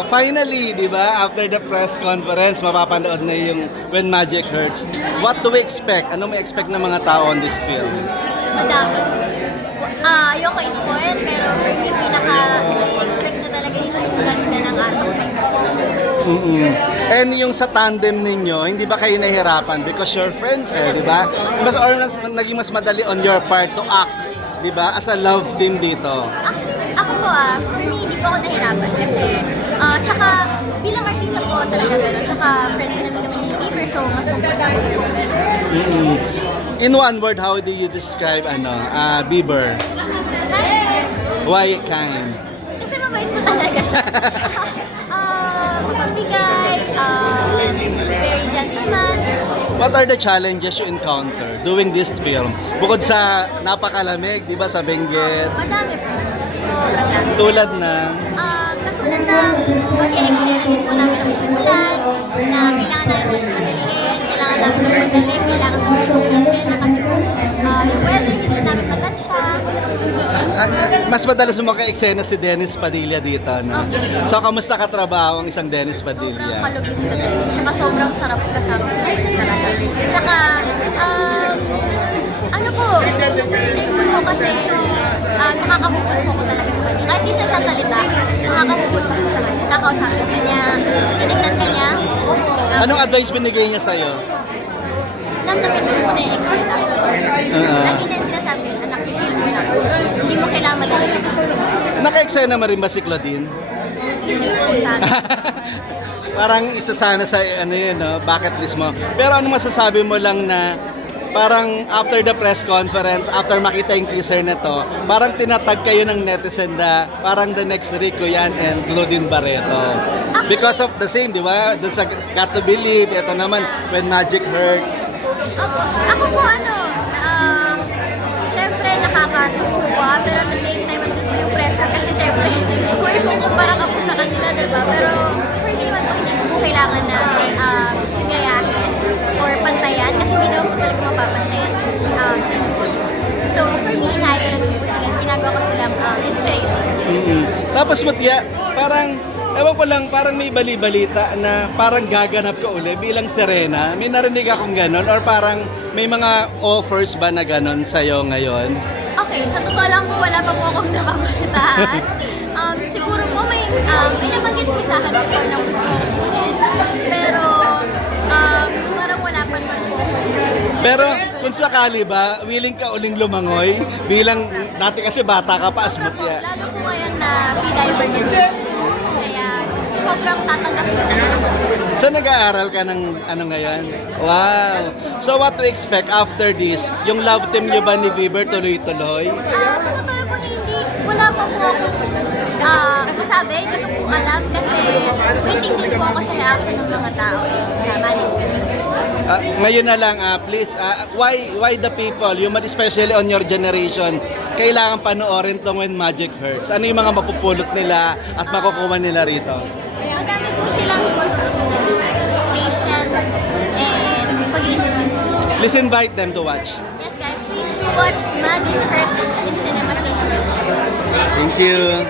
Finally, di ba, after the press conference, mapapanood na yung When Magic Hurts. What do we expect? Ano may expect ng mga tao on this film? Madami. Ayoko i-spoil, pero for me, pinaka-expect na talaga dito yung ganda ng atong. And yung sa tandem ninyo, hindi ba kayo nahihirapan? Because you're friends eh, di ba? Naging mas madali on your part to act, di ba? As a love team dito. Ako po for me, hindi po ako nahirapan kasi, tsaka bilang artista po talaga gano'n, tsaka friends na namin kami ni Bieber, so mas comfortable po. In one word, how do you describe Bieber? Why kind? Kasi mabait po talaga siya. Mapagbigay, very gentleman. What are the challenges you encounter doing this film? Bukod sa napakalamig, di ba, sa Benguet? Madami po. Sobrang dami. Tulad na... Katulad ng mag-i-extend din po namin ng ulan, na kailangan namin madaliin, kailangan namin magmadali, kailangan namin mag-extend kasi po yung weather, hindi namin matansya. Mas madalas mo maka-eksena si Dennis Padilla dito, no? So, kamusta ka trabaho ang isang Dennis Sobrang Padilla? kalugin ko talaga. Tsaka sobrang sarap kasama sa akin talaga. Tsaka, ano po, thankful po kasi nakakahubog po ko talaga sa kanya. Kahit di siya sasalita, nakakahubog ko po sa kanya. Kakausapin ka niya, tinignan ka niya. Anong advice binigay niya sa'yo? Namnamin mo muna yung extra lang. Lagi na yung sinasabi yun, anak, i-feel mo na. Hindi mo kailangan madali. Naka-eksena mo rin ba si Claudine? Hindi po sana. Parang isa sana sa bucket list mo. Pero ano masasabi mo lang na parang after the press conference, after makita yung teaser na to, parang tinatag kayo ng netizen na parang the next Rico yan and Claudine Barreto. Because of the same, di ba? Doon sa Got to Believe, ito naman, When Magic Hurts. Ako po syempre nakakatuwa, pero at the same time, andun po yung pressure kasi syempre, kung ikukumpara ka po sa kanila, diba? Pero for me naman po, hindi ko po kailangan na gayahin or pantayan kasi hindi naman po talaga mapapantayan yung scenes po. So for me, nakikita ko po sila, ginagawa ko silang inspiration. Tapos Matya, parang ewan ko lang, parang may bali-balita na parang gaganap ka uli bilang Serena. May narinig akong ganon or parang may mga offers ba na ganon sa'yo ngayon? Okay, sa totoo lang po, wala pa po akong nababalitaan. Siguro po may nabanggit ko sa akin before na gusto ko kunin. Pero parang wala pa naman po ako. Pero kung sakali ba, willing ka uling lumangoy bilang dati kasi bata ka pa as Matya. Lalo po ngayon na free diver na po. Kaya sobrang tatanggapin ko na lang. So nag-aaral ka ng ano ngayon? Wow! So what to expect after this? Yung love team niyo ba ni Bieber tuloy-tuloy? Sa totoo lang po, wala pa po akong masabi. Hindi ko po alam kasi waiting din po ako sa reaction ng mga tao sa management. Ngayon na lang, please, why the people, especially on your generation, kailangan panoorin tong When Magic Hurts? Ano yung mga mapupulot nila at makukuha nila rito? Madami po silang matututunan. Patience and pag-iingat. Please invite them to watch. Yes guys, please do watch Magic Hurts in Cinema Station. Thank you.